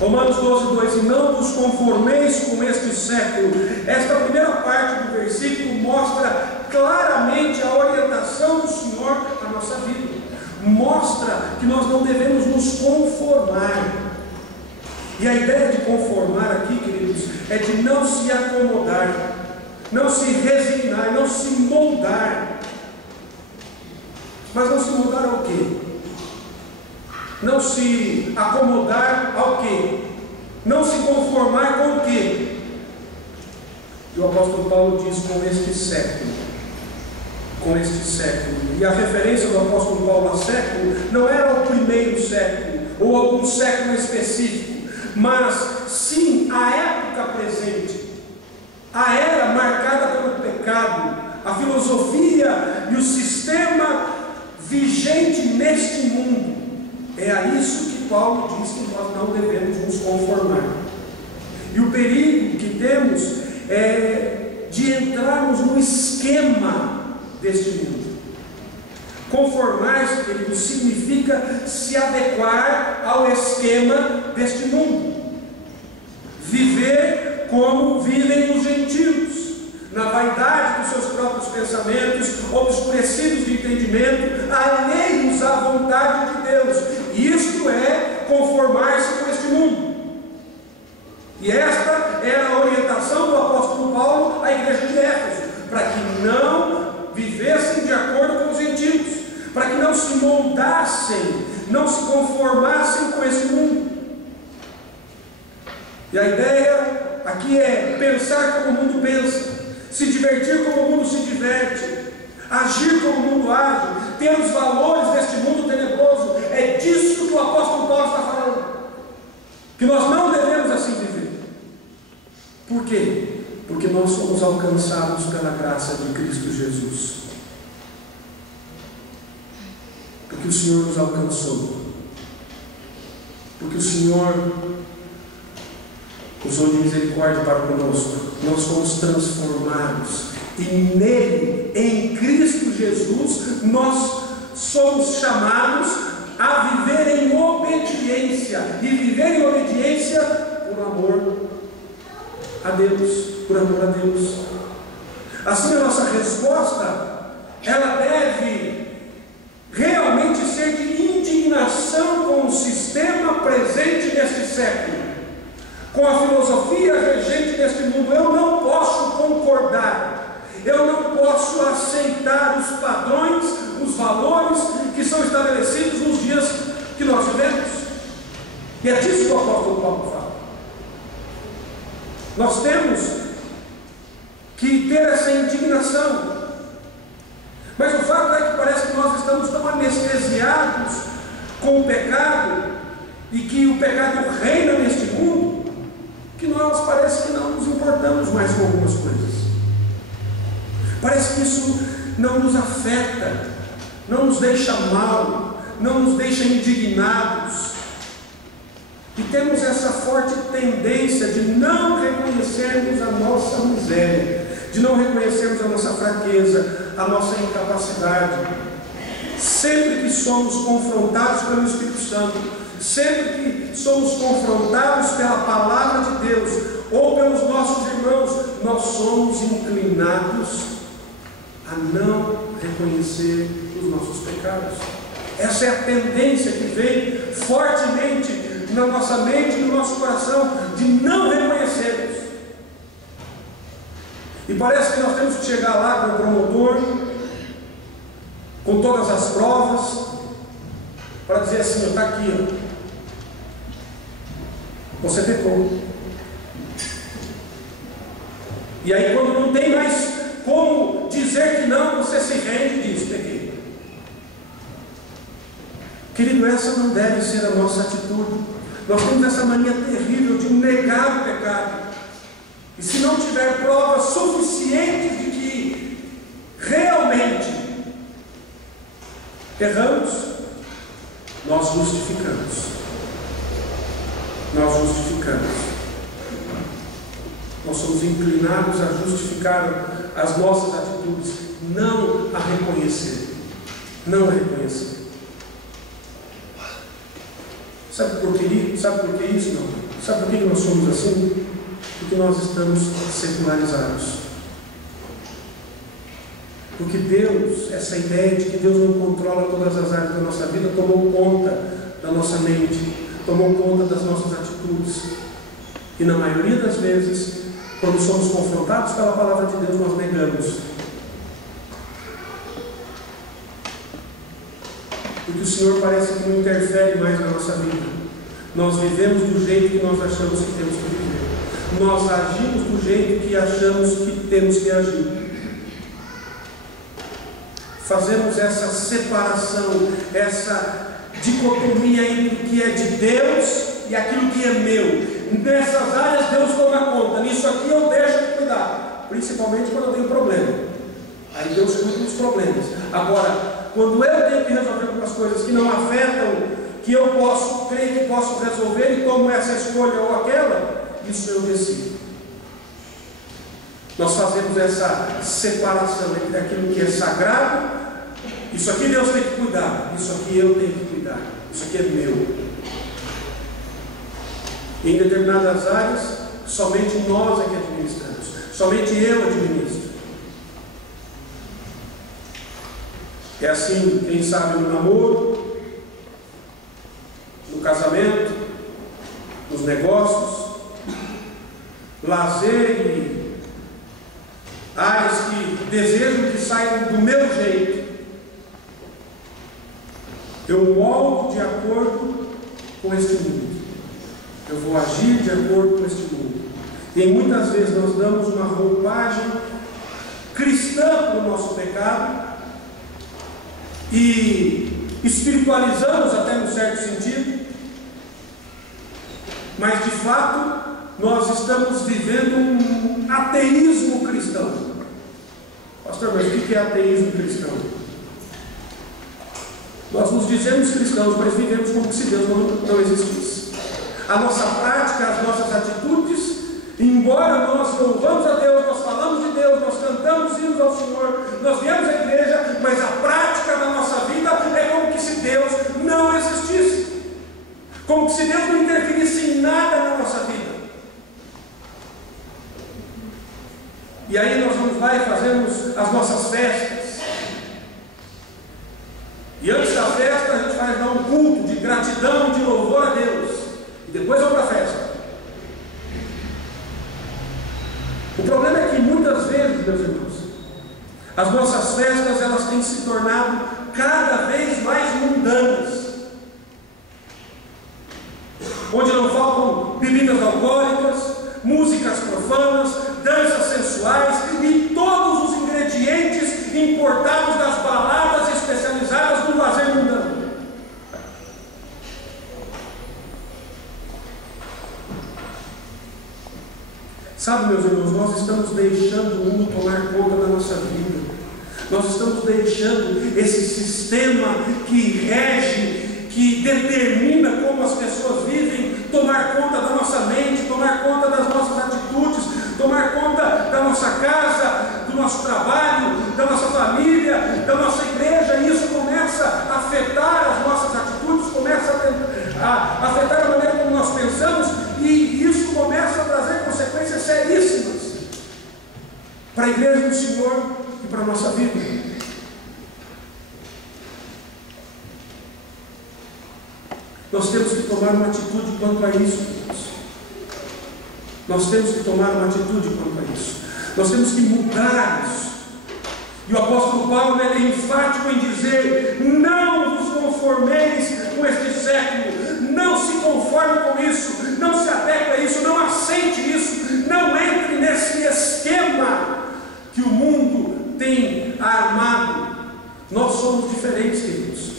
Romanos 12:2, e não vos conformeis com este século. Esta primeira parte do versículo mostra claramente a orientação do Senhor à nossa vida. Mostra que nós não devemos nos conformar. E a ideia de conformar aqui, queridos, é de não se acomodar, não se resignar, não se moldar. Mas não se moldar ao quê? Não se acomodar ao quê? Não se conformar com o quê? E o apóstolo Paulo diz: com este século. Com este século. E a referência do apóstolo Paulo a século não era o primeiro século, ou algum século específico, mas sim a época presente, a era marcada pelo pecado, a filosofia e o sistema vigente neste mundo. É a isso que Paulo diz que nós não devemos nos conformar. E o perigo que temos é de entrarmos no esquema deste mundo. Conformar-se, querido, significa se adequar ao esquema deste mundo. Viver como vivem os gentios, na vaidade dos seus próprios pensamentos, obscurecidos de entendimento, alheios à vontade de Deus. Isto é conformar-se com este mundo. E esta era a orientação do apóstolo Paulo à igreja de Éfeso, para que não vivessem de acordo com os gentios, para que não se moldassem, não se conformassem com esse mundo. E a ideia aqui é pensar como o mundo pensa, se divertir como o mundo se diverte, agir como o mundo age, ter os valores deste mundo tenebroso. É disso que o apóstolo Paulo está falando, que nós não devemos assim viver. Por quê? Porque nós somos alcançados pela graça de Cristo Jesus, porque o Senhor nos alcançou, porque o Senhor usou de misericórdia para conosco. Nós fomos transformados, e nele, em Cristo Jesus, nós somos chamados a viver em obediência, e viver em obediência por amor a Deus, por amor a Deus. Assim, a nossa resposta, ela deve realmente ser de indignação com o sistema presente neste século, com a filosofia regente deste mundo. Eu não posso concordar, eu não posso aceitar os padrões, os valores que são estabelecidos nos dias que nós vivemos. E é disso que o apóstolo Paulo fala. Nós temos que ter essa indignação. Mas o fato é que parece que nós estamos tão anestesiados com o pecado, e que o pecado reina neste mundo, que nós parece que não nos importamos mais com algumas coisas. Parece que isso não nos afeta, não nos deixa mal, não nos deixa indignados. E temos essa forte tendência de não reconhecermos a nossa miséria, de não reconhecermos a nossa fraqueza, a nossa incapacidade. Sempre que somos confrontados pelo Espírito Santo, sempre que somos confrontados pela palavra de Deus ou pelos nossos irmãos, nós somos inclinados a não reconhecer os nossos pecados. Essa é a tendência que vem fortemente na nossa mente e no nosso coração, de não reconhecermos. E parece que nós temos que chegar lá com o promotor, com todas as provas, para dizer assim: está aqui, ó, você pecou. E aí, quando não tem mais como dizer que não, você se rende e diz: pequei. Querido, essa não deve ser a nossa atitude. Nós temos essa mania terrível de negar o pecado, e se não tiver provas suficientes de que realmente erramos, nós justificamos. Nós somos inclinados a justificar as nossas atitudes, não a reconhecer. Sabe por que isso? Não. Sabe por que nós somos assim? Porque nós estamos secularizados. Porque Deus, essa ideia de que Deus não controla todas as áreas da nossa vida, tomou conta da nossa mente, tomou conta das nossas atitudes. E na maioria das vezes, quando somos confrontados pela palavra de Deus, nós negamos. Porque o Senhor parece que não interfere mais na nossa vida. Nós vivemos do jeito que nós achamos que temos que viver. Nós agimos do jeito que achamos que temos que agir. Fazemos essa separação, essa dicotomia entre o que é de Deus e aquilo que é meu. Nessas áreas Deus toma conta, nisso aqui eu deixo de cuidar, principalmente quando eu tenho problema. Aí Deus cuida dos problemas. Agora, quando eu tenho que resolver algumas coisas que não afetam, que eu posso, creio que posso resolver e tomo essa escolha ou aquela, isso eu decido. Nós fazemos essa separação entre aquilo que é sagrado, isso aqui Deus tem que cuidar, isso aqui eu tenho que cuidar, isso aqui é meu. Em determinadas áreas, somente nós é que administramos, somente eu administro. É assim, quem sabe, no namoro, no casamento, nos negócios, lazer e áreas que desejam que saiam do meu jeito. Eu moldo de acordo com este mundo. Eu vou agir de acordo com este mundo. E muitas vezes nós damos uma roupagem cristã para o nosso pecado e espiritualizamos até num certo sentido, mas de fato nós estamos vivendo um ateísmo cristão. Pastor, mas o que é ateísmo cristão? Nós nos dizemos cristãos, mas vivemos como se Deus não existisse. A nossa prática, as nossas atitudes, embora nós louvamos a Deus, nós falamos de Deus, nós cantamos hinos ao Senhor, nós viemos à igreja, mas a prática da nossa vida é como que se Deus não existisse, como se Deus não interferisse em nada na nossa vida. E aí nós vamos lá e fazemos as nossas festas. E antes da festa a gente vai dar um culto de gratidão, de louvor a Deus. E depois vamos para a festa. O problema é que muitas vezes, meus irmãos, as nossas festas elas têm se tornado cada vez mais mundanas. Onde não faltam bebidas alcoólicas, músicas profanas, danças sensuais e todos os ingredientes importados das baladas especializadas no lazer mundano. Sabe, meus irmãos, nós estamos deixando o mundo tomar conta da nossa vida. Nós estamos deixando esse sistema que rege, que determina como as pessoas vivem, tomar conta da nossa mente, tomar conta das nossas atitudes, tomar conta da nossa casa, do nosso trabalho, da nossa família, da nossa igreja. E isso começa a afetar as nossas atitudes, começa a afetar a maneira como nós pensamos, e isso começa a trazer consequências seríssimas para a igreja do Senhor e para a nossa vida. Nós temos que tomar uma atitude quanto a isso, irmãos. Nós temos que tomar uma atitude quanto a isso. Nós temos que mudar isso. E o apóstolo Paulo ele é enfático em dizer: não vos conformeis com este século, não se conforme com isso, não se adeque a isso, não aceite isso, não entre nesse esquema que o mundo tem armado. Nós somos diferentes, queridos,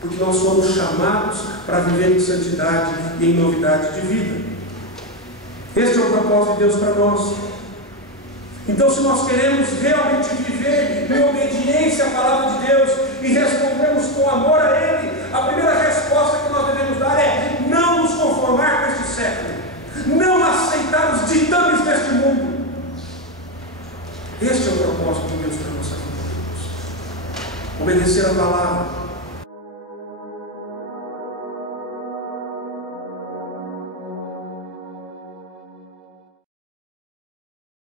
porque nós somos chamados para viver em santidade e em novidade de vida. Este é o propósito de Deus para nós. Então, se nós queremos realmente viver em obediência à palavra de Deus e respondermos com amor a Ele, a primeira resposta que nós devemos dar é: não nos conformar com este século, não aceitar os ditames deste mundo. Este é o propósito de Deus para a nossa vida. Obedecer a palavra,